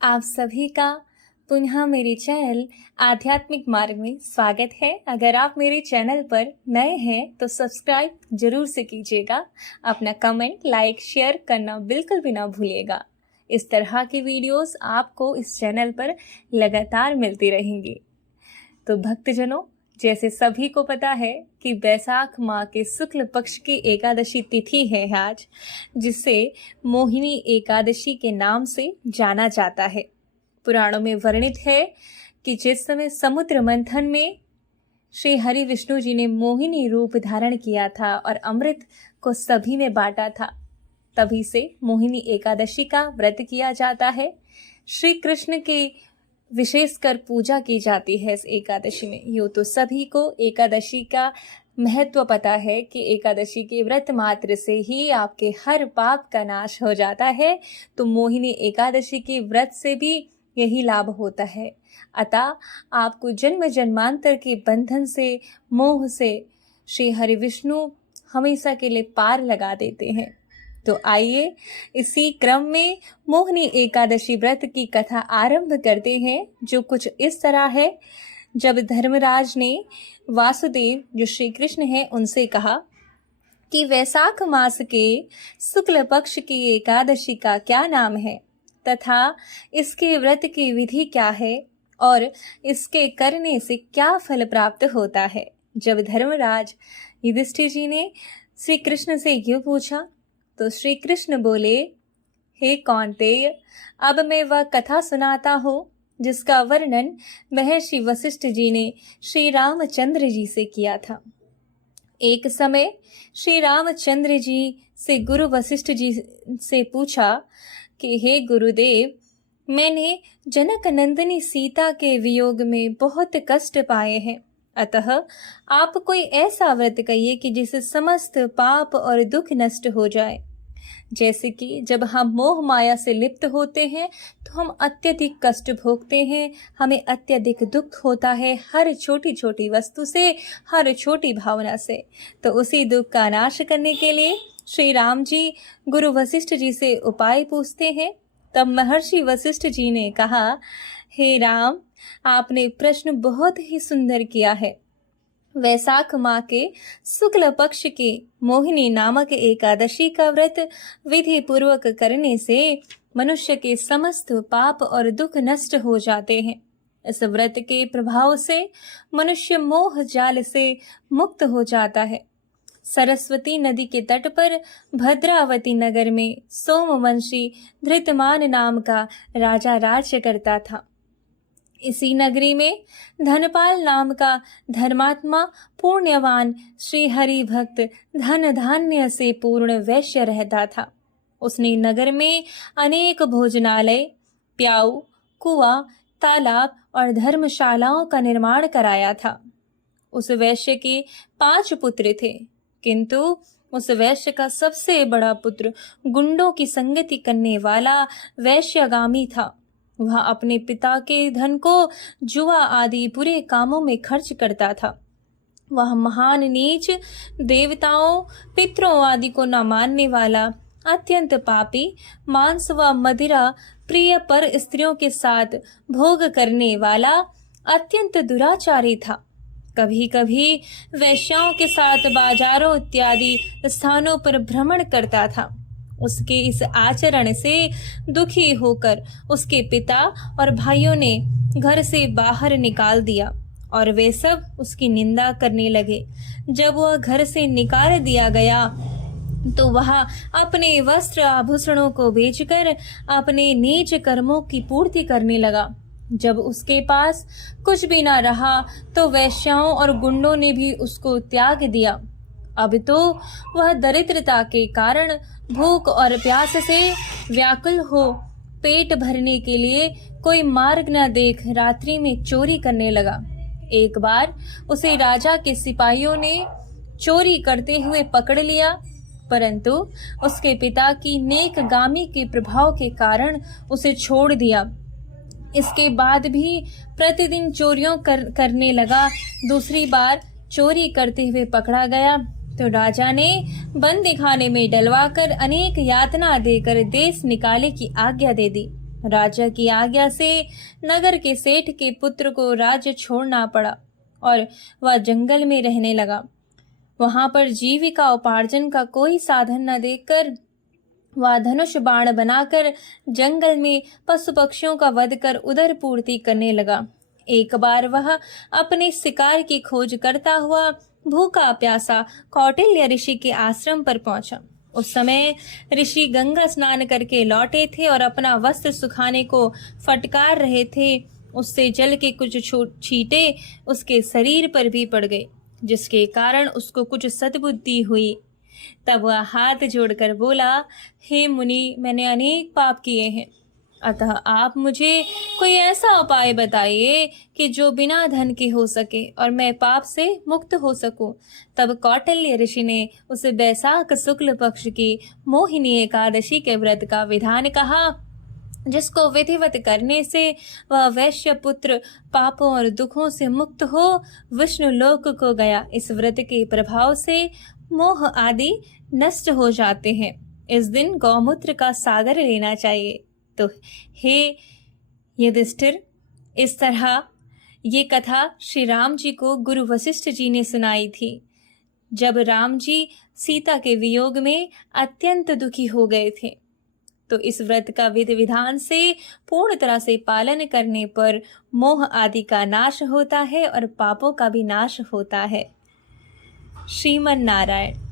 आप सभी का पुनः मेरे चैनल आध्यात्मिक मार्ग में स्वागत है। अगर आप मेरे चैनल पर नए हैं तो सब्सक्राइब जरूर से कीजिएगा। अपना कमेंट, लाइक, शेयर करना बिल्कुल भी ना भूलिएगा। इस तरह की वीडियोस आपको इस चैनल पर लगातार मिलती रहेंगी। तो भक्तजनों, जैसे सभी को पता है कि बैसाख माह के शुक्ल पक्ष की एकादशी तिथि है आज, जिसे मोहिनी एकादशी के नाम से जाना जाता है। पुराणों में वर्णित है कि जिस समय समुद्र मंथन में श्री हरि विष्णु जी ने मोहिनी रूप धारण किया था और अमृत को सभी में बांटा था, तभी से मोहिनी एकादशी का व्रत किया जाता है। श्री कृष्ण की विशेषकर पूजा की जाती है इस एकादशी में। यूँ तो सभी को एकादशी का महत्व पता है कि एकादशी के व्रत मात्र से ही आपके हर पाप का नाश हो जाता है, तो मोहिनी एकादशी के व्रत से भी यही लाभ होता है। अतः आपको जन्म जन्मांतर के बंधन से, मोह से श्री हरि विष्णु हमेशा के लिए पार लगा देते हैं। तो आइए इसी क्रम में मोहिनी एकादशी व्रत की कथा आरंभ करते हैं, जो कुछ इस तरह है। जब धर्मराज ने वासुदेव, जो श्री कृष्ण हैं, उनसे कहा कि वैशाख मास के शुक्ल पक्ष की एकादशी का क्या नाम है तथा इसके व्रत की विधि क्या है और इसके करने से क्या फल प्राप्त होता है। जब धर्मराज युधिष्ठिर जी ने श्री कृष्ण से यूँ पूछा तो श्री कृष्ण बोले, हे कौन्तेय, अब मैं वह कथा सुनाता हूँ जिसका वर्णन महर्षि वशिष्ठ जी ने श्री रामचंद्र जी से किया था। एक समय श्री रामचंद्र जी से गुरु वशिष्ठ जी से पूछा कि हे गुरुदेव, मैंने जनक नंदिनी सीता के वियोग में बहुत कष्ट पाए हैं, अतः आप कोई ऐसा व्रत कहिए कि जिससे समस्त पाप और दुख नष्ट हो जाए। जैसे कि जब हम मोह माया से लिप्त होते हैं तो हम अत्यधिक कष्ट भोगते हैं, हमें अत्यधिक दुख होता है हर छोटी छोटी वस्तु से, हर छोटी भावना से। तो उसी दुख का नाश करने के लिए श्री राम जी गुरु वशिष्ठ जी से उपाय पूछते हैं। तब महर्षि वशिष्ठ जी ने कहा, हे राम, आपने प्रश्न बहुत ही सुंदर किया है। वैशाख माह के शुक्ल पक्ष की मोहिनी नामक एकादशी का व्रत विधि पूर्वक करने से मनुष्य के समस्त पाप और दुख नष्ट हो जाते हैं। इस व्रत के प्रभाव से मनुष्य मोह जाल से मुक्त हो जाता है। सरस्वती नदी के तट पर भद्रावती नगर में सोमवंशी धृतमान नाम का राजा राज्य करता था। इसी नगरी में धनपाल नाम का धर्मात्मा पुण्यवान श्री हरि भक्त धन धान्य से पूर्ण वैश्य रहता था। उसने नगर में अनेक भोजनालय, प्याऊ, कुआं, तालाब और धर्मशालाओं का निर्माण कराया था। उस वैश्य के 5 पुत्र थे, किंतु उस वैश्य का सबसे बड़ा पुत्र गुंडों की संगति करने वाला वैश्यगामी था। वह अपने पिता के धन को जुआ आदि बुरे कामों में खर्च करता था। वह महान नीच, देवताओं, पितरों आदि को न मानने वाला, अत्यंत पापी, मांस व मदिरा प्रिय पर स्त्रियों के साथ भोग करने वाला अत्यंत दुराचारी था। कभी कभी वैश्याओं के साथ बाजारों इत्यादि स्थानों पर भ्रमण करता था। उसके इस आचरण से दुखी होकर उसके पिता और भाइयों ने घर से बाहर निकाल दिया और वे सब उसकी निंदा करने लगे। जब वह घर से निकाल दिया गया तो वह अपने वस्त्र आभूषणों को बेचकर अपने नीच कर्मों की पूर्ति करने लगा। जब उसके पास कुछ भी न रहा तो वैश्याओं और गुंडों ने भी उसको त्याग दिया। अब तो वह दरिद्रता के कारण भूख और प्यास से व्याकुल हो पेट भरने के लिए कोई मार्ग न देख रात्रि में चोरी करने लगा। एक बार उसे राजा के सिपाहियों ने चोरी करते हुए पकड़ लिया, परंतु उसके पिता की नेकगामी के प्रभाव के कारण उसे छोड़ दिया। इसके बाद भी प्रतिदिन चोरियों करने लगा। दूसरी बार चोरी करते हुए पकड़ा गया तो राजा ने बंदी खाने में डलवाकर अनेक यातना देकर देश निकाले की आज्ञा दे दी। राजा की आज्ञा से नगर के सेठ के पुत्र को राज्य छोड़ना पड़ा और वह जंगल में रहने लगा। वहां पर जीविका उपार्जन का कोई साधन न देखकर वह धनुष बाण बनाकर जंगल में पशु पक्षियों का वध कर उदर पूर्ति करने लगा। एक बार वह अपने शिकार की खोज करता हुआ भूखा प्यासा कौटिल्य ऋषि के आश्रम पर पहुंचा। उस समय ऋषि गंगा स्नान करके लौटे थे और अपना वस्त्र सुखाने को फटकार रहे थे। उससे जल के कुछ छींटे उसके शरीर पर भी पड़ गए, जिसके कारण उसको कुछ सद्बुद्धि हुई। तब वह हाथ जोड़कर बोला, हे मुनि, मैंने अनेक पाप किए हैं, अतः आप मुझे कोई ऐसा उपाय बताइए कि जो बिना धन के हो सके और मैं पाप से मुक्त हो सकूं। तब कौटिल्य ऋषि ने उसे बैसाख शुक्ल पक्ष की मोहिनी एकादशी के व्रत का विधान कहा, जिसको विधिवत करने से वह वैश्य पुत्र पापों और दुखों से मुक्त हो विष्णु लोक को गया। इस व्रत के प्रभाव से मोह आदि नष्ट हो जाते हैं। इस दिन गौमूत्र का सागर लेना चाहिए। तो हे युधिष्ठिर, इस तरह ये कथा श्री राम जी को गुरु वशिष्ठ जी ने सुनाई थी, जब राम जी सीता के वियोग में अत्यंत दुखी हो गए थे। तो इस व्रत का विधि विधान से पूर्ण तरह से पालन करने पर मोह आदि का नाश होता है और पापों का भी नाश होता है। श्रीमन नारायण।